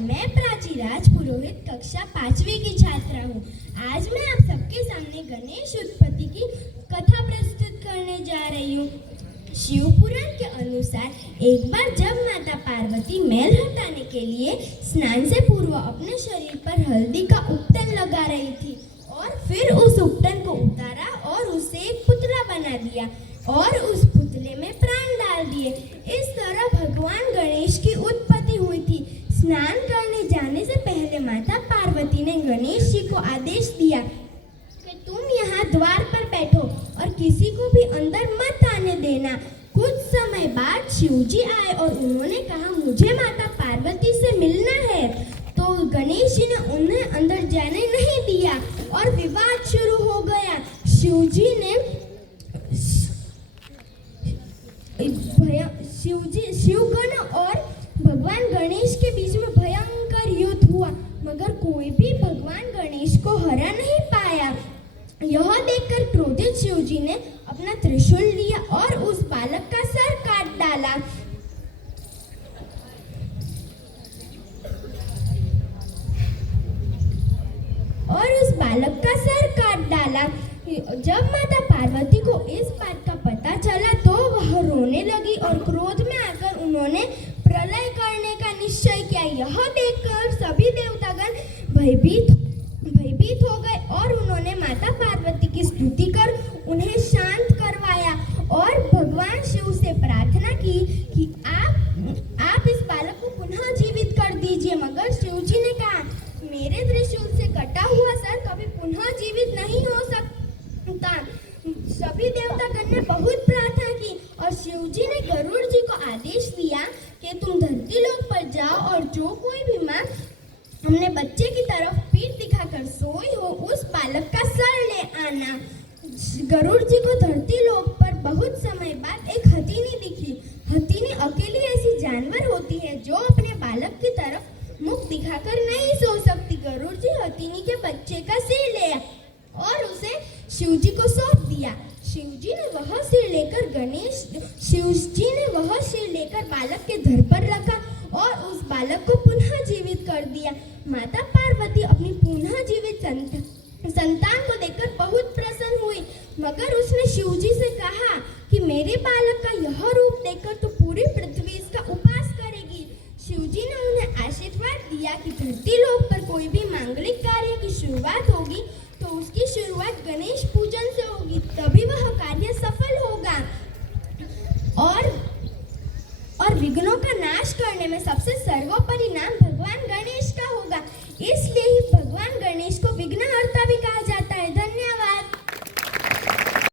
मैं प्राची राजपुरोहित कक्षा 5वीं की छात्रा हूँ। आज मैं आप सबके सामने गणेश उत्पत्ति की कथा प्रस्तुत करने जा रही हूँ। शिव पुराण के अनुसार एक बार जब माता पार्वती मैल हटाने के लिए स्नान से पूर्व अपने शरीर पर हल्दी का उपटन लगा रही थी और फिर उस उपटन को उतारा और उसे एक पुतला बना दिया और उस पुतले में प्राण डाल दिए। इस तरह भगवान गणेश की उत्पत्ति हुई थी। स्नान करने जाने से पहले माता पार्वती ने गणेश जी को आदेश दिया कि तुम यहाँ द्वार पर बैठो और किसी को भी अंदर मत आने देना। कुछ समय बाद शिव जी आए और उन्होंने कहा मुझे माता पार्वती से मिलना है, तो गणेश जी ने उन्हें अंदर जाने नहीं दिया और विवाद शुरू हो गया। शिवगण और भगवान गणेश के बीच में भयंकर युद्ध हुआ, मगर कोई भी भगवान गणेश को हरा नहीं पाया। यह देखकर क्रोधित शिव जी ने अपना त्रिशूल लिया और उस बालक का सर काट डाला। जब माता पार्वती को इस बात का पता चला तो वह रोने लगी और क्रोध में आकर उन्होंने प्रलय करने का निश्चय किया। यह देखकर सभी देवतागण भयभीत हो गए और उन्होंने माता पार्वती की स्तुति कर उन्हें शांत करवाया और भगवान शिव से प्रार्थना की कि आप इस बालक को पुनः जीवित कर दीजिए। मगर शिव जी ने कहा मेरे त्रिशूल से कटा हुआ सर कभी पुनः जीवित नहीं हो सकता। सभी देवतागण ने बहुत प्रार्थना की और शिव जी ने गरुड़ जी को आदेश दिया कि तुम धरती लोक पर जाओ और जो कोई भी मां हमने बच्चे की तरफ पीठ दिखाकर सोई हो उस बालक का सर ले आना। गरुड़ जी को धरती लोक पर बहुत समय बाद एक हथीनी दिखी। हथीनी अकेली ऐसी जानवर होती है जो अपने बालक की तरफ मुख दिखाकर नहीं सो सकती। गरुड़ जी हथीनी के बच्चे का सिर ले और उसे शिव जी को सौंप दिया। शिव जी ने वह सिर लेकर बालक के धड़ पर रखा और उस बालक को पुनः जीवित कर दिया। माता पार्वती अपनी पुनः जीवित संतान को देखकर बहुत प्रसन्न हुई, मगर उसने शिव जी से कहा कि मेरे बालक का यह रूप देखकर तो पूरी पृथ्वी इसका उपास करेगी। शिव जी ने उन्हें आशीर्वाद दिया कि धरती लोक पर कोई भी मांगलिक कार्य की शुरुआत होगी तो उसकी शुरुआत गणेश पूजन से होगी, तभी वह कार्य सफल होगा। और विघ्नों का नाश करने में सबसे सर्वोपरि